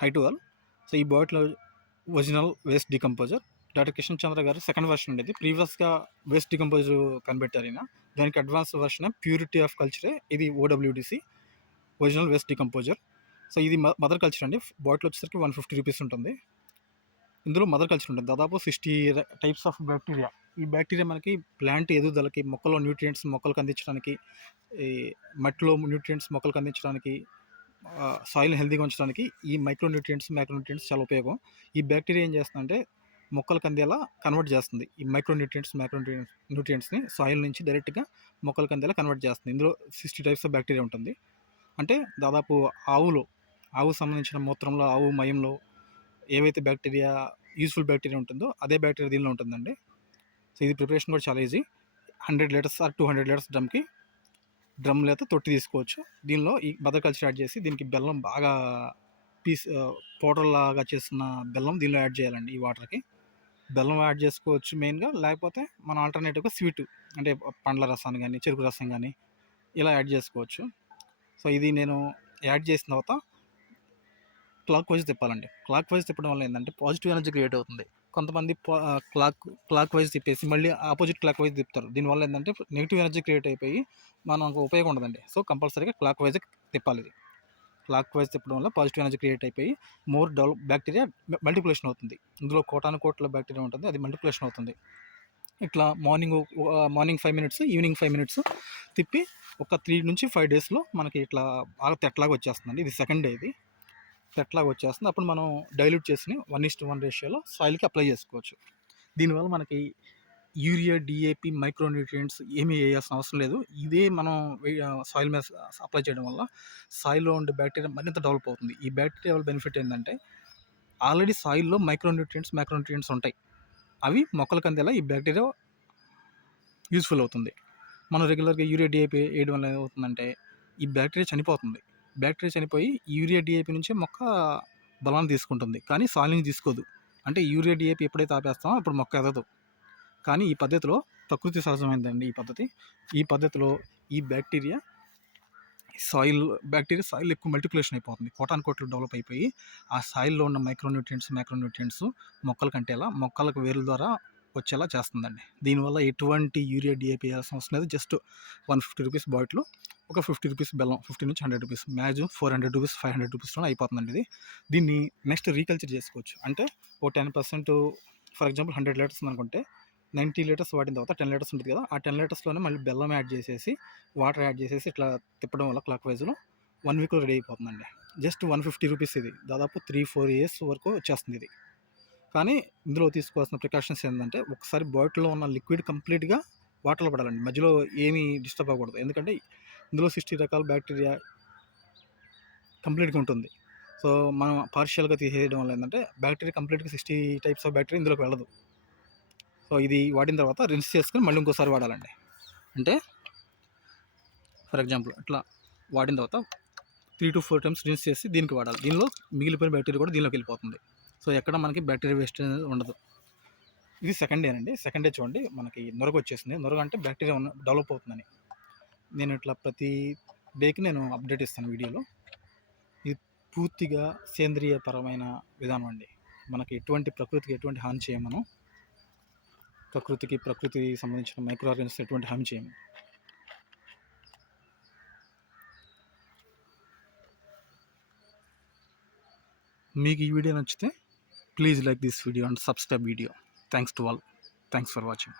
High to all. So ఈ bottle original waste decomposer. Doctor Kishan Chandra garu second version ఉండేది. ప్రీవియస్గా waste decomposer కనిపెట్టారు ఈయన. దానికి అడ్వాన్స్ వర్షన్ ప్యూరిటీ ఆఫ్ కల్చరే ఇది ఓడబ్ల్యూడిసి ఒరిజినల్ వేస్ట్ డికంపోజర్. సో ఇది మదర్ కల్చర్ అండి. బాటిల్ వచ్చేసరికి 150 రూపీస్ ఉంటుంది. ఇందులో మదర్ కల్చర్ ఉంటుంది. దాదాపు 60 టైప్స్ ఆఫ్ బ్యాక్టీరియా. ఈ బ్యాక్టీరియా మనకి ప్లాంట్ ఎదుగుదలకి, మొక్కలో న్యూట్రియంట్స్ మొక్కలకు అందించడానికి, ఈ మట్టిలో న్యూట్రియంట్స్ మొక్కలకు అందించడానికి, సాయిల్ హెల్తీగా ఉంచడానికి ఈ మైక్రో న్యూట్రియంట్స్, మ్యాక్రో న్యూట్రియంట్స్ చాలా ఉపయోగం. ఈ బ్యాక్టీరియా ఏం చేస్తుందంటే మొక్కలకు అందేలా కన్వర్ట్ చేస్తుంది. ఈ మైక్రో న్యూట్రియంట్స్, మ్యాక్రో న్యూట్రియంట్స్ని సాయిల్ నుంచి డైరెక్ట్గా మొక్కలకు అందేలా కన్వర్ట్ చేస్తుంది. ఇందులో 60 టైప్స్ ఆఫ్ బ్యాక్టీరియా ఉంటుంది. అంటే దాదాపు ఆవుకు సంబంధించిన మూత్రంలో, ఆవు మయంలో ఏవైతే బ్యాక్టీరియా యూజ్ఫుల్ బ్యాక్టీరియా ఉంటుందో అదే బ్యాక్టీరియా దీనిలో ఉంటుందండి. సో ఇది ప్రిపరేషన్ కూడా చాలా easy. 100 litres are 200 litres drum లేదా తొట్టి తీసుకోవచ్చు. దీనిలో ఈ మదర్ కల్చర్ యాడ్ చేసి దీనికి బెల్లం బాగా పౌడర్ లాగా చేసిన బెల్లం దీనిలో యాడ్ చేయాలండి. ఈ వాటర్కి బెల్లం యాడ్ చేసుకోవచ్చు మెయిన్గా, లేకపోతే మన ఆల్టర్నేటివ్గా స్వీట్ అంటే పండ్ల రసాన్ని కానీ, చెరుకు రసం కానీ ఇలా యాడ్ చేసుకోవచ్చు. సో ఇది నేను యాడ్ చేసిన తర్వాత క్లాక్ వైజ్ తిప్పాలండి. క్లాక్ వైజ్ తిప్పడం వల్ల ఏంటంటే పాజిటివ్ ఎనర్జీ క్రియేట్ అవుతుంది. కొంతమంది క్లాక్ వైజ్ తిప్పేసి మళ్ళీ ఆపోజిట్ క్లాక్ వైజ్ తిప్పుతారు. దీనివల్ల ఏంటంటే నెగిటివ్ ఎనర్జీ క్రియేట్ అయిపోయి మనకు ఉపయోగం ఉండదండి. సో కంపల్సరీగా క్లాక్ వైజ్ తిప్పాలి. ఇది క్లాక్ వైజ్ తిప్పడం వల్ల పాజిటివ్ ఎనర్జీ క్రియేట్ అయిపోయి మోర్ బ్యాక్టీరియా మల్టిప్లికేషన్ అవుతుంది. ఇందులో కోటాను బ్యాక్టీరియా ఉంటుంది, అది మల్టిప్లికేషన్ అవుతుంది. ఇట్లా మార్నింగ్ 5 మినిట్స్, ఈవినింగ్ 5 మినిట్స్ తిప్పి ఒక 3 నుంచి 5 డేస్లో మనకి ఇట్లా బాగా తెట్లాగా వచ్చేస్తుందండి. ఇది సెకండ్ డే. ఇది తెట్లాగా వచ్చేస్తుంది. అప్పుడు మనం డైల్యూట్ చేసి 1:1 రేషియోలో సాయిల్కి అప్లై చేసుకోవచ్చు. దీనివల్ల మనకి యూరియా, డిఏపి, మైక్రోన్యూట్రియంట్స్ ఏమీ వేయాల్సిన అవసరం లేదు. ఇదే మనం సాయిల్ మీద అప్లై చేయడం వల్ల సాయిల్లో ఉండే బ్యాక్టీరియా మరింత డెవలప్ అవుతుంది. ఈ బ్యాక్టీరియా వల్ల బెనిఫిట్ ఏంటంటే ఆల్రెడీ సాయిల్లో మైక్రోన్యూట్రియంట్స్, మ్యాక్రోన్యూట్రియంట్స్ ఉంటాయి. అవి మొక్కలకు అందేలా ఈ బ్యాక్టీరియా యూజ్ఫుల్ అవుతుంది. మనం రెగ్యులర్గా యూరియా, డిఏపి వేయడం వల్ల ఏమవుతుందంటే ఈ బ్యాక్టీరియా చనిపోతుంది. బ్యాక్టీరియా చనిపోయి యూరియా, డిఏపి నుంచి మొక్క బలాన్ని తీసుకుంటుంది, కానీ సాయిల్ నుంచి తీసుకోదు. అంటే యూరియా, డిఏపి ఎప్పుడైతే ఆపేస్తామో అప్పుడు మొక్క ఎదగదు. కానీ ఈ పద్ధతిలో ప్రకృతి సహజమైందండి. ఈ పద్ధతిలో ఈ బ్యాక్టీరియా సాయిల్ ఎక్కువ మల్టిప్లికేషన్ అయిపోతుంది. కోట్లు డెవలప్ అయిపోయి ఆ సాయిల్లో ఉన్న మైక్రోన్యూట్రియంట్స్, మ్యాక్రోన్యూట్రియంట్స్ మొక్కలు కంటేలా, మొక్కలకు వేర్ల ద్వారా వచ్చేలా చేస్తుందండి. దీనివల్ల ఎటువంటి యూరియా, డిఏపి వేయాల్సిన అవసరం లేదు. జస్ట్ 150 రూపీస్ బాటిల్, ఒక 50 రూపీస్ బెల్లం, 50 నుంచి 100 రూపీస్, మ్యాక్సిమం 400 రూపీస్, 500 రూపీస్లో అయిపోతుందండి. దీన్ని నెక్స్ట్ రీకల్చర్ చేసుకోవచ్చు. అంటే ఓ 10%, ఫర్ ఎగ్జాంపుల్ 100 లీటర్స్ అనుకుంటే 90 లీటర్స్ వాడిన తర్వాత 10 లీటర్స్ ఉంటుంది కదా, ఆ 10 లీటర్స్లోనే మళ్ళీ బెల్లం యాడ్ చేసేసి, వాటర్ యాడ్ చేసేసి ఇట్లా తిప్పడం వల్ల క్లాక్ వైజ్లో 1 వీక్లో రెడీ అయిపోతుందండి. Just 150 rupees. ఇది దాదాపు 3-4 ఇయర్స్ వరకు వచ్చేస్తుంది ఇది. కానీ ఇందులో తీసుకోవాల్సిన ప్రికాషన్స్ ఏంటంటే ఒకసారి బాటిల్లో ఉన్న లిక్విడ్ కంప్లీట్గా వాటర్లో పడాలండి. మధ్యలో ఏమీ డిస్టర్బ్ అవ్వకూడదు. ఎందుకంటే ఇందులో 60 రకాల బ్యాక్టీరియా కంప్లీట్గా ఉంటుంది. సో మనం పార్షియల్గా తీసేయడం వల్ల ఏంటంటే బ్యాక్టీరియా కంప్లీట్గా 60 టైప్స్ ఆఫ్ బ్యాక్టీరియా ఇందులోకి వెళ్ళదు. సో ఇది వాడిన తర్వాత రిన్స్ చేసుకొని మళ్ళీ ఇంకోసారి వాడాలండి. అంటే ఫర్ ఎగ్జాంపుల్ ఇట్లా వాడిన తర్వాత 3 to 4 టైమ్స్ రిన్స్ చేసి దీనికి వాడాలి. దీనిలో మిగిలిపోయిన బ్యాక్టీరియా కూడా దీనిలోకి వెళ్ళిపోతుంది. సో ఎక్కడ మనకి బ్యాక్టీరియా వేస్ట్ అనేది ఉండదు. ఇది సెకండ్ డే అండి. సెకండ్ డే చూడండి మనకి నొరగ వచ్చేసింది. నొరగ అంటే బ్యాక్టీరియా డెవలప్ అవుతుందని. నేను ఇట్లా ప్రతి డేకి నేను అప్డేట్ ఇస్తాను వీడియోలో. ఇది పూర్తిగా సేంద్రియపరమైన విధానం అండి. మనకి ప్రకృతికి ఎటువంటి హాని చేయము. మనం ప్రకృతికి సంబంధించిన మైక్రో ఆర్గానిజమ్స్ ఎటువంటి హాని చేయము. మీకు ఈ వీడియో నచ్చితే please like this video and subscribe video. Thanks to all. Thanks for watching.